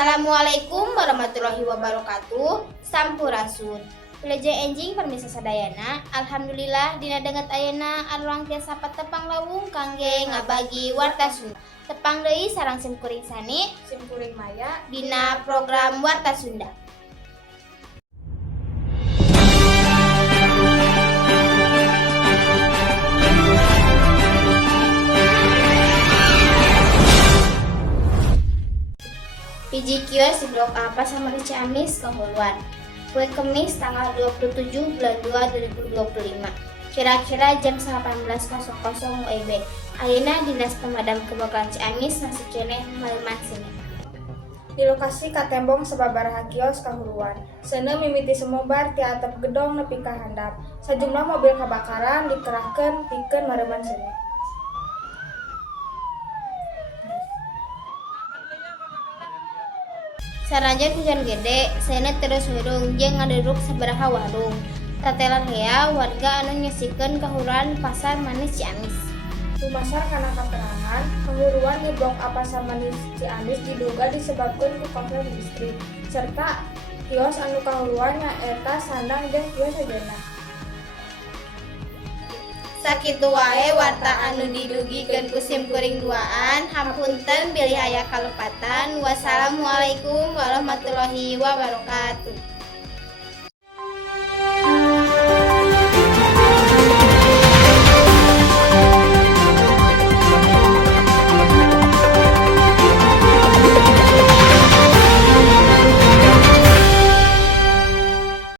Assalamualaikum warahmatullahi wabarakatuh. Sampurasun. Wilajeng enjing permisa sadayana. Alhamdulillah dina denget ayeuna arurang tiasa patepang lawung kangge ngabagi warta Sunda. Tepang deui sareng simkuring sani, Simkuring Maya dina program Warta Sunda. Hiji kios di Blok A Pasar Ciamis Kahuluan. Kue Kemis tanggal 27 bulan 2 2025. Kira-kira jam 18.00 WIB. Ayeuna Dinas Pemadam Kebakaran Ciamis masih keneh maleuman sini. di lokasi katembong sababaraha kios kahuluan. Seuneu mimiti sumobar ti atap gedong nepi ka handap. Sajumlah mobil kebakaran dikerahkeun pikeun mareuman seuneu. Saranjang hujan gede, seuneu terus hurung jeung ngaduruk sabaraha warung. Tatelan hea warga anu nyesikeun kahuruan Pasar Manis Ciamis. Lumasar kana katerangan, kahuruan di Blok A Pasar Manis Ciamis diduga disebabkeun ku korslet listrik serta kios anu kahuruan nyaeta sandang jeung kios sejeuna. Sakitu wae warta anu didugikeun ku simkuring duaan. Hapunten bilih aya kalepatan. Wassalamualaikum warahmatullahi wabarakatuh.